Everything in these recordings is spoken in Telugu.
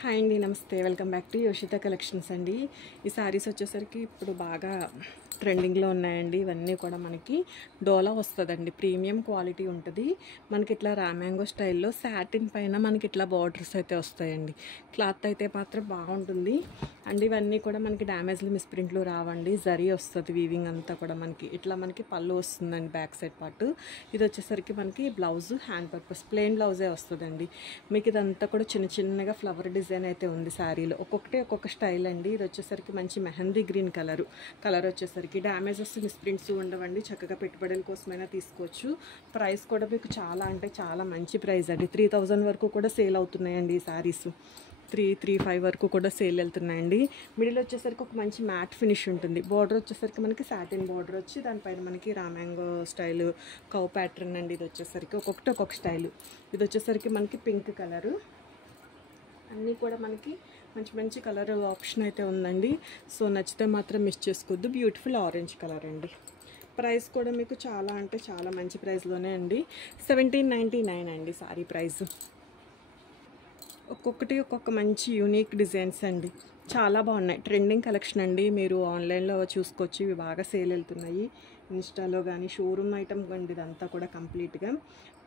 హాయ్ అండి, నమస్తే. వెల్కమ్ బ్యాక్ టు యోషిత కలెక్షన్స్ అండి. ఈ శారీస్ వచ్చేసరికి ఇప్పుడు బాగా ట్రెండింగ్లో ఉన్నాయండి. ఇవన్నీ కూడా మనకి డోలా వస్తుందండి, ప్రీమియం క్వాలిటీ ఉంటుంది. మనకి ఇట్లా రామ్యాంగో స్టైల్లో సాటిన్ పైన మనకి ఇట్లా బార్డర్స్ అయితే వస్తాయండి. క్లాత్ అయితే మాత్రం బాగుంటుంది అండ్ ఇవన్నీ కూడా మనకి డ్యామేజ్లు మిస్ప్రింట్లు రావండి. జరీ వస్తుంది, వీవింగ్ అంతా కూడా మనకి ఇట్లా మనకి పళ్ళు వస్తుందండి బ్యాక్ సైడ్ పార్ట్. ఇది వచ్చేసరికి మనకి బ్లౌజ్ హ్యాండ్ పర్పస్ ప్లెయిన్ బ్లౌజే వస్తుందండి. మీకు ఇదంతా కూడా చిన్న చిన్నగా ఫ్లవర్ డిజైన్ అయితే ఉంది శారీలో. ఒక్కొక్కటి ఒక్కొక్క స్టైల్ అండి. ఇది వచ్చేసరికి మంచి మెహందీ గ్రీన్ కలర్ వచ్చేసరికి డ్యామేజెస్ మిస్ప్రింట్స్ ఉండవండి. చక్కగా పెట్టుబడుల కోసమైనా తీసుకోవచ్చు. ప్రైస్ కూడా మీకు చాలా అంటే చాలా మంచి ప్రైస్ అండి. 3000 వరకు కూడా సేల్ అవుతున్నాయండి ఈ శారీస్. 335 వరకు కూడా సేల్ వెళ్తున్నాయండి. మిడిల్ వచ్చేసరికి ఒక మంచి మ్యాట్ ఫినిష్ ఉంటుంది. బార్డర్ వచ్చేసరికి మనకి సాటిన్ బార్డర్ వచ్చి దానిపైన మనకి రామ్యాంగో స్టైల్ కౌ ప్యాటర్న్ అండి. ఇది వచ్చేసరికి ఒక్కొక్కటి ఒక్కొక్క స్టైల్. ఇది వచ్చేసరికి మనకి పింక్ కలరు. అన్నీ కూడా మనకి మంచి మంచి కలర్ ఆప్షన్ అయితే ఉందండి. సో నచ్చితే మాత్రం మిస్ చేసుకోవద్దు. బ్యూటిఫుల్ ఆరెంజ్ కలర్ అండి. ప్రైస్ కూడా మీకు చాలా అంటే చాలా మంచి ప్రైస్లోనే అండి. 1799 అండి సారీ ప్రైస్. ఒక్కొక్కటి ఒక్కొక్క మంచి యూనిక్ డిజైన్స్ అండి. చాలా బాగున్నాయి. ట్రెండింగ్ కలెక్షన్ అండి. మీరు ఆన్లైన్లో చూసుకోవచ్చు. ఇవి బాగా సేల్ వెళ్తున్నాయి ఇన్స్టాలో కానీ. షోరూమ్ ఐటమ్ అండి ఇదంతా కూడా కంప్లీట్గా.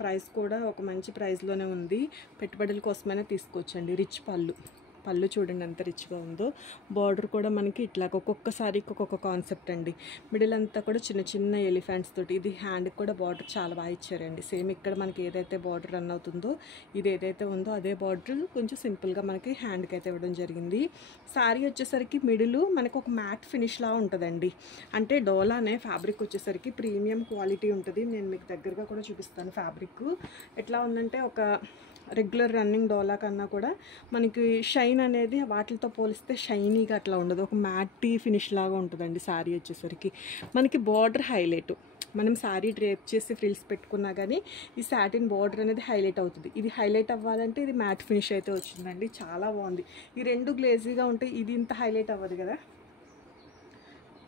ప్రైస్ కూడా ఒక మంచి ప్రైస్లోనే ఉంది. పెట్టుబడుల కోసమైనా తీసుకోవచ్చండి. రిచ్ పళ్ళు చూడండి ఎంత రిచ్గా ఉందో. బార్డర్ కూడా మనకి ఇట్లా ఒక్కొక్క సారీకి ఒక్కొక్క కాన్సెప్ట్ అండి. మిడిల్ అంతా కూడా చిన్న చిన్న ఎలిఫెంట్స్ తోటి. ఇది హ్యాండ్కి కూడా బార్డర్ చాలా బాగా ఇచ్చారండి. సేమ్ ఇక్కడ మనకి ఏదైతే బార్డర్ రన్ అవుతుందో ఇది ఏదైతే ఉందో అదే బార్డర్ కొంచెం సింపుల్గా మనకి హ్యాండ్కి అయితే ఇవ్వడం జరిగింది. సారీ వచ్చేసరికి మిడిల్ మనకు ఒక మ్యాట్ ఫినిష్లా ఉంటుందండి. అంటే డోలానే ఫ్యాబ్రిక్ వచ్చేసరికి ప్రీమియం క్వాలిటీ ఉంటుంది. నేను మీకు దగ్గరగా కూడా చూపిస్తాను. ఫ్యాబ్రిక్ ఎట్లా ఉందంటే ఒక రెగ్యులర్ రన్నింగ్ డోలా కన్నా కూడా మనకి షైన్ అనేది వాటితో పోలిస్తే షైనీగా అట్లా ఉండదు. ఒక మ్యాటీ ఫినిష్ లాగా ఉంటుందండి శారీ వచ్చేసరికి. మనకి బార్డర్ హైలైట్. మనం శారీ డ్రేప్ చేసి ఫ్రిల్స్ పెట్టుకున్నా కానీ ఈ సాటిన్ బార్డర్ అనేది హైలైట్ అవుతుంది. ఇది హైలైట్ అవ్వాలంటే ఇది మ్యాట్ ఫినిష్ అయితే వచ్చిందండి. చాలా బాగుంది. ఈ రెండు గ్లేజీగా ఉంటే ఇది ఇంత హైలైట్ అవ్వదు కదా.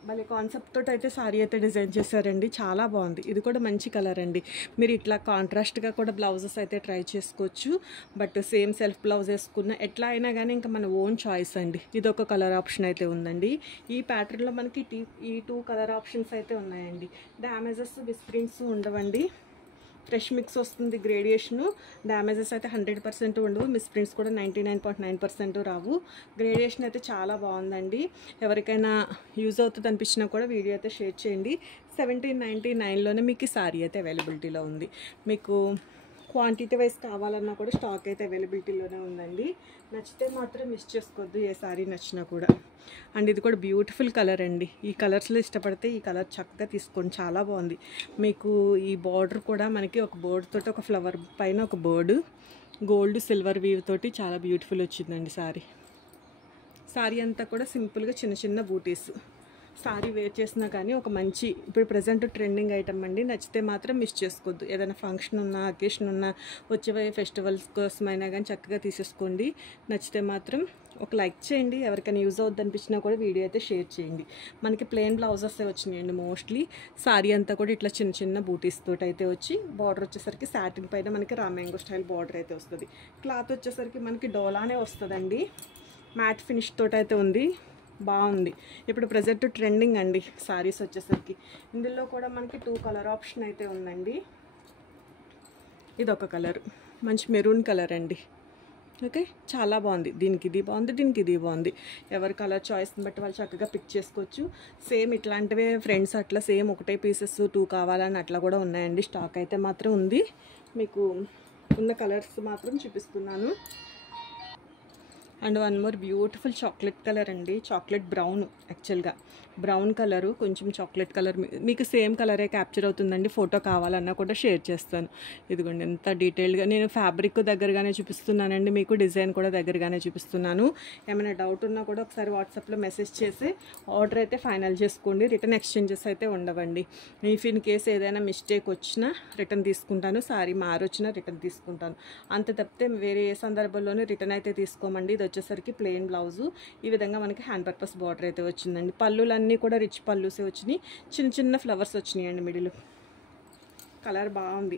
భలే కాన్సెప్ట్ తోటి అయితే సారీ అయితే డిజైన్ చేశారండి. చాలా బాగుంది. ఇది కూడా మంచి కలర్ అండి. మీరు ఇట్లా కాంట్రాస్ట్గా కూడా బ్లౌజెస్ అయితే ట్రై చేసుకోవచ్చు. బట్ సేమ్ సెల్ఫ్ బ్లౌజ్ వేసుకున్న ఎట్లా అయినా కానీ ఇంకా మన ఓన్ చాయిస్ అండి. ఇది ఒక కలర్ ఆప్షన్ అయితే ఉందండి. ఈ ప్యాటర్న్లో మనకి ఈ 2 కలర్ ఆప్షన్స్ అయితే ఉన్నాయండి. డ్యామేజెస్ మిస్ప్రింట్స్ ఉండవండి. ఫ్రెష్ మిక్స్ వస్తుంది. గ్రేడియేషను డ్యామేజెస్ అయితే 100% ఉండవు. మిస్ప్రింట్స్ కూడా 99.9% రావు. గ్రేడియేషన్ అయితే చాలా బాగుందండి. ఎవరికైనా యూజ్ అవుతుంది అనిపించినా కూడా వీడియో అయితే షేర్ చేయండి. 1799లోనే మీకు ఈ సారీ అయితే అవైలబిలిటీలో ఉంది. మీకు క్వాంటిటీ వైజ్ కావాలన్నా కూడా స్టాక్ అయితే అవైలబిలిటీలోనే ఉందండి. నచ్చితే మాత్రం మిస్ చేసుకోవద్దు ఏ సారీ నచ్చినా కూడా. అండ్ ఇది కూడా బ్యూటిఫుల్ కలర్ అండి. ఈ కలర్స్లో ఇష్టపడితే ఈ కలర్ చక్కగా తీసుకోండి. చాలా బాగుంది. మీకు ఈ బార్డర్ కూడా మనకి ఒక బర్డ్ తోటి ఒక ఫ్లవర్ పైన ఒక బర్డ్ గోల్డ్ సిల్వర్ వీవ్ తోటి చాలా బ్యూటిఫుల్ వచ్చిందండి సారీ అంతా కూడా సింపుల్గా చిన్న చిన్న బూటీస్. సారీ వేర్ చేసినా కానీ ఒక మంచి ఇప్పుడు ప్రజెంట్ ట్రెండింగ్ ఐటమ్ అండి. నచ్చితే మాత్రం మిస్ చేసుకోవద్దు. ఏదైనా ఫంక్షన్ ఉన్నా అకేషన్ ఉన్నా వచ్చే ఫెస్టివల్స్ కోసమైనా కానీ చక్కగా తీసేసుకోండి. నచ్చితే మాత్రం ఒక లైక్ చేయండి. ఎవరికైనా యూజ్ అవుద్ది అనిపించినా కూడా వీడియో అయితే షేర్ చేయండి. మనకి ప్లెయిన్ బ్లౌజెస్ వచ్చినాయండి మోస్ట్లీ. సారీ అంతా కూడా ఇట్లా చిన్న చిన్న బూటీస్ తోటి అయితే వచ్చి బార్డర్ వచ్చేసరికి సాటిన్ పైన మనకి రామ్యాంగో స్టైల్ బార్డర్ అయితే వస్తుంది. క్లాత్ వచ్చేసరికి మనకి డోలానే వస్తుందండి. మ్యాట్ ఫినిష్ తోటి అయితే ఉంది. బాగుంది. ఇప్పుడు ప్రజెంట్ ట్రెండింగ్ అండి సారీస్ వచ్చేసరికి. ఇందులో కూడా మనకి 2 కలర్ ఆప్షన్ అయితే ఉందండి. ఇది ఒక కలర్ మంచి మెరూన్ కలర్ అండి. ఓకే, చాలా బాగుంది. దీనికి ఇది బాగుంది, దీనికి ఇది బాగుంది. ఎవరి కలర్ చాయిస్ని బట్టి వాళ్ళు చక్కగా పిక్ చేసుకోవచ్చు. సేమ్ ఇట్లాంటివే ఫ్రెండ్స్ అట్లా సేమ్ ఒకటే పీసెస్ 2 కావాలని అట్లా కూడా ఉన్నాయండి. స్టాక్ అయితే మాత్రం ఉంది. మీకు ఉన్న కలర్స్ మాత్రం చూపిస్తున్నాను. And one more beautiful chocolate colour అండి. చాక్లెట్ బ్రౌన్, యాక్చువల్గా బ్రౌన్ కలరు కొంచెం చాక్లెట్ కలర్ మీకు సేమ్ కలరే క్యాప్చర్ అవుతుందండి. ఫోటో కావాలన్నా కూడా షేర్ చేస్తాను. ఇదిగోండి ఎంత డీటెయిల్గా నేను ఫ్యాబ్రిక్ దగ్గరగానే చూపిస్తున్నానండి. మీకు డిజైన్ కూడా దగ్గరగానే చూపిస్తున్నాను. ఏమైనా డౌట్ ఉన్నా కూడా ఒకసారి వాట్సాప్లో మెసేజ్ చేసి ఆర్డర్ అయితే ఫైనల్ చేసుకోండి. రిటర్న్ ఎక్స్చేంజెస్ అయితే ఉండవండి. ఇఫ్ ఇన్ కేసు ఏదైనా మిస్టేక్ వచ్చినా రిటర్న్ తీసుకుంటాను. సారీ మారొచ్చినా రిటర్న్ తీసుకుంటాను. అంత తప్పితే వేరే ఏ సందర్భంలోనూ రిటర్న్ అయితే తీసుకోమండి. ఇది వచ్చేసరికి ప్లెయిన్ బ్లౌజు. ఈ విధంగా మనకి హ్యాండ్ పర్పస్ బార్డర్ అయితే వచ్చిందండి. పళ్ళులన్నీ కూడా రిచ్ పళ్ళుసే వచ్చినాయి. చిన్న చిన్న ఫ్లవర్స్ వచ్చినాయండి మిడిల్. కలర్ బాగుంది.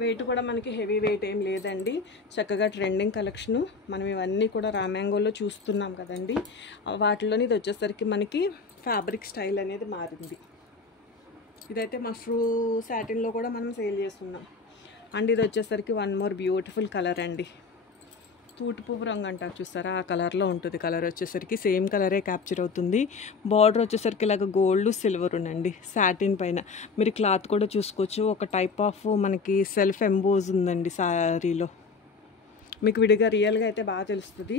వెయిట్ కూడా మనకి హెవీ వెయిట్ ఏం లేదండి. చక్కగా ట్రెండింగ్ కలెక్షను. మనం ఇవన్నీ కూడా రామ్యాంగోలో చూస్తున్నాం కదండి. వాటిలోని ఇది వచ్చేసరికి మనకి ఫ్యాబ్రిక్ స్టైల్ అనేది మారింది. ఇదైతే మష్రూ సాటిన్లో కూడా మనం సేల్ చేస్తున్నాం. అండ్ ఇది వచ్చేసరికి వన్ మోర్ బ్యూటిఫుల్ కలర్ అండి. తూటి పువ్వు రంగు అంటారు చూస్తారా, ఆ కలర్లో ఉంటుంది. కలర్ వచ్చేసరికి సేమ్ కలరే క్యాప్చర్ అవుతుంది. బార్డర్ వచ్చేసరికి ఇలాగ గోల్డ్ సిల్వర్ ఉందండి సాటిన్ పైన. మీరు క్లాత్ కూడా చూసుకోవచ్చు. ఒక టైప్ ఆఫ్ మనకి సెల్ఫ్ ఎంబోజ్ ఉందండి శారీలో. మీకు విడిగా రియల్గా అయితే బాగా తెలుస్తుంది.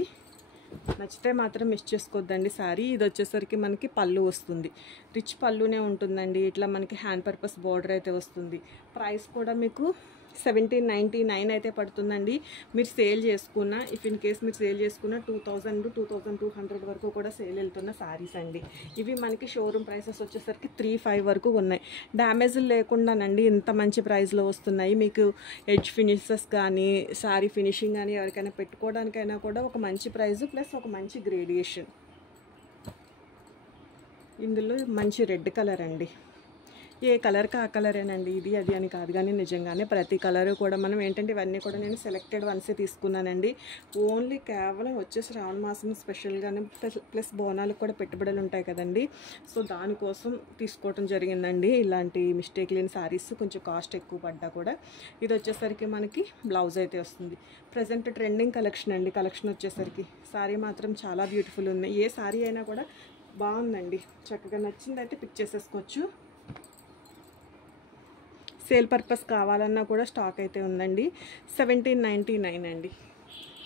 నచ్చితే మాత్రం మిస్ చేసుకోవద్దండి శారీ. ఇది వచ్చేసరికి మనకి పళ్ళు వస్తుంది. రిచ్ పళ్ళునే ఉంటుందండి. ఇట్లా మనకి హ్యాండ్ పర్పస్ బార్డర్ అయితే వస్తుంది. ప్రైస్ కూడా మీకు 1799 అయితే పడుతుందండి. మీరు సేల్ చేసుకున్న, ఇఫ్ ఇన్ కేస్ మీరు సేల్ చేసుకున్న 2000 to 2200 వరకు కూడా సేల్ వెళ్తున్న శారీస్ అండి. ఇవి మనకి షోరూమ్ ప్రైసెస్ వచ్చేసరికి 35 వరకు ఉన్నాయి. డ్యామేజ్లు లేకుండానండి ఇంత మంచి ప్రైస్లో వస్తున్నాయి. మీకు ఎడ్జ్ ఫినిషెస్ కానీ శారీ ఫినిషింగ్ కానీ ఎవరికైనా పెట్టుకోవడానికైనా కూడా ఒక మంచి ప్రైస్ ప్లస్ ఒక మంచి గ్రేడియేషన్. ఇందులో మంచి రెడ్ కలర్ అండి. ఏ కలర్కి ఆ కలరేనండి, ఇది అది అని కాదు, కానీ నిజంగానే ప్రతి కలరు కూడా మనం ఏంటంటే ఇవన్నీ కూడా నేను సెలెక్టెడ్ వన్సే తీసుకున్నానండి. ఓన్లీ కేవలం వచ్చేసి శ్రావణ మాసం స్పెషల్గానే ప్లస్ బోనాలకు కూడా పెట్టుబడులు ఉంటాయి కదండి. సో దానికోసం తీసుకోవడం జరిగిందండి. ఇలాంటి మిస్టేక్ లేని శారీస్ కొంచెం కాస్ట్ ఎక్కువ పడ్డా కూడా. ఇది వచ్చేసరికి మనకి బ్లౌజ్ అయితే వస్తుంది. ప్రజెంట్ ట్రెండింగ్ కలెక్షన్ అండి. కలెక్షన్ వచ్చేసరికి శారీ మాత్రం చాలా బ్యూటిఫుల్ ఉంది. ఏ శారీ అయినా కూడా బాగుందండి. చక్కగా నచ్చిందైతే పిక్ చేసేసుకోవచ్చు. సేల్ పర్పస్ కావాలన్నా కూడా స్టాక్ అయితే ఉందండి. 1799 అండి.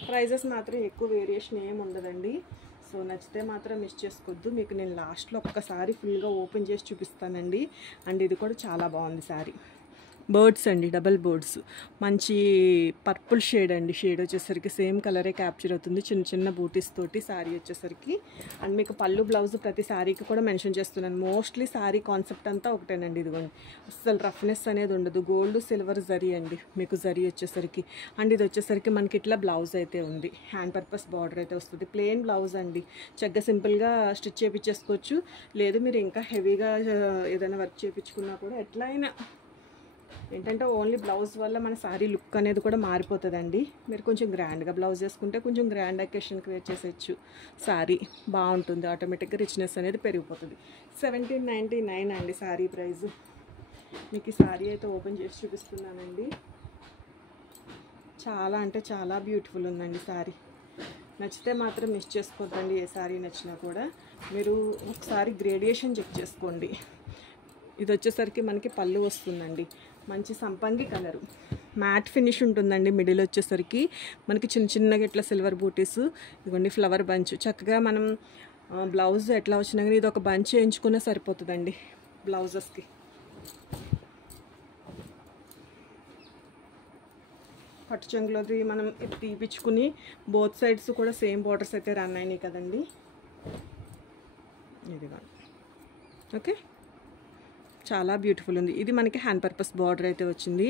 ప్రైజెస్ మాత్రం ఎక్కువ వేరియేషన్ ఏమి ఉండదండి. సో నచ్చితే మాత్రం మిస్ చేసుకోవద్దు. మీకు నేను లాస్ట్లో ఒక్కసారి ఫుల్గా ఓపెన్ చేసి చూపిస్తానండి. అండ్ ఇది కూడా చాలా బాగుంది శారీ. బర్డ్స్ అండి, డబల్ బర్డ్స్, మంచి పర్పుల్ షేడ్ అండి. షేడ్ వచ్చేసరికి సేమ్ కలరే క్యాప్చర్ అవుతుంది. చిన్న చిన్న బూటీస్ తోటి శారీ వచ్చేసరికి. అండ్ మీకు పళ్ళు బ్లౌజ్ ప్రతి శారీకి కూడా మెన్షన్ చేస్తున్నాను. మోస్ట్లీ శారీ కాన్సెప్ట్ అంతా ఒకటేనండి. ఇదిగోండి, అసలు రఫ్నెస్ అనేది ఉండదు. గోల్డ్ సిల్వర్ జరీ అండి మీకు జరీ వచ్చేసరికి. అండ్ ఇది వచ్చేసరికి మనకి ఇట్లా బ్లౌజ్ అయితే ఉంది. హ్యాండ్ పర్పస్ బార్డర్ అయితే వస్తుంది. ప్లెయిన్ బ్లౌజ్ అండి. చక్కగా సింపుల్గా స్టిచ్ చేయించేసుకోవచ్చు. లేదు మీరు ఇంకా హెవీగా ఏదైనా వర్క్ చేయించుకున్నా కూడా ఎట్లయినా ఏంటంటే ఓన్లీ బ్లౌజ్ వల్ల మన శారీ లుక్ అనేది కూడా మారిపోతుందండి. మీరు కొంచెం గ్రాండ్గా బ్లౌజ్ వేసుకుంటే కొంచెం గ్రాండ్ అకేషన్కి వేర్ చేసేయచ్చు. శారీ బాగుంటుంది. ఆటోమేటిక్గా రిచ్నెస్ అనేది పెరిగిపోతుంది. 1799 అండి శారీ ప్రైస్. మీకు ఈ శారీ అయితే ఓపెన్ చేసి చూపిస్తున్నానండి. చాలా అంటే చాలా బ్యూటిఫుల్ ఉందండి శారీ. నచ్చితే మాత్రం మిస్ చేసుకోవద్దండి. ఏ శారీ నచ్చినా కూడా మీరు ఒకసారి గ్రేడియేషన్ చెక్ చేసుకోండి. ఇది వచ్చేసరికి మనకి పళ్ళు వస్తుందండి. మంచి సంపంగి కలరు, మ్యాట్ ఫినిష్ ఉంటుందండి. మిడిల్ వచ్చేసరికి మనకి చిన్న చిన్నగా ఇట్లా సిల్వర్ బూటీస్, ఇదిగోండి ఫ్లవర్ బంచ్. చక్కగా మనం బ్లౌజ్ ఎట్లా వచ్చినా కానీ ఇది ఒక బంచ్ వేయించుకున్నా సరిపోతుందండి బ్లౌజెస్కి. పట్టు చెంగులోది మనం తీపించుకుని బోత్ సైడ్స్ కూడా సేమ్ బార్డర్స్ అయితే రన్ అయినాయి కదండి. ఇదిగా ఓకే, చాలా బ్యూటిఫుల్ ఉంది. ఇది మనకి హ్యాండ్ పర్పస్ బార్డర్ అయితే వచ్చింది.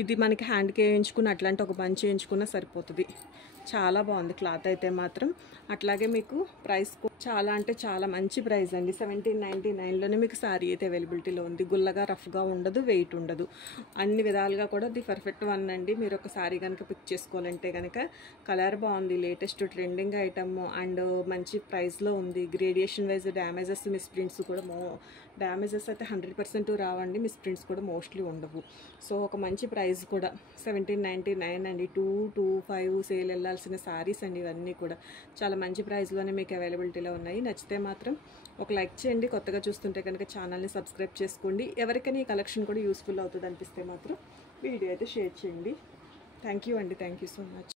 ఇది మనకి హ్యాండ్కి వేయించుకుని అట్లాంటి ఒక బంచ్ వేయించుకున్నా సరిపోతుంది. చాలా బాగుంది క్లాత్ అయితే మాత్రం. అట్లాగే మీకు ప్రైస్ చాలా అంటే చాలా మంచి ప్రైస్ అండి. 1799లోనే మీకు శారీ అయితే అవైలబిలిటీలో ఉంది. గుల్లగా రఫ్గా ఉండదు, వెయిట్ ఉండదు. అన్ని విధాలుగా కూడా ది పర్ఫెక్ట్ వన్ అండి. మీరు ఒక శారీ కనుక పిక్ చేసుకోవాలంటే కనుక కలర్ బాగుంది, లేటెస్ట్ ట్రెండింగ్ ఐటమ్ అండ్ మంచి ప్రైస్లో ఉంది. గ్రేడియేషన్ వైజ్ డ్యామేజెస్ మిస్ప్రింట్స్ కూడా డ్యామేజెస్ అయితే 100% రావండి. మిస్ప్రింట్స్ కూడా మోస్ట్లీ ఉండవు. సో ఒక మంచి ప్రైస్ కూడా 1799 అండి. 225 సేల్ వెళ్ళాల్సిన శారీస్ అండి. ఇవన్నీ కూడా చాలా మంచి ప్రైస్లోనే మీకు అవైలబిలిటీలో ఉన్నాయి. నచ్చితే మాత్రం ఒక లైక్ చేయండి. కొత్తగా చూస్తుంటే కనుక ఛానల్ని సబ్స్క్రైబ్ చేసుకోండి. ఎవరికైనా ఈ కలెక్షన్ కూడా యూస్ఫుల్ అవుతుంది అనిపిస్తే మాత్రం వీడియో అయితే షేర్ చేయండి. థ్యాంక్ యూ అండి. Thank you so much.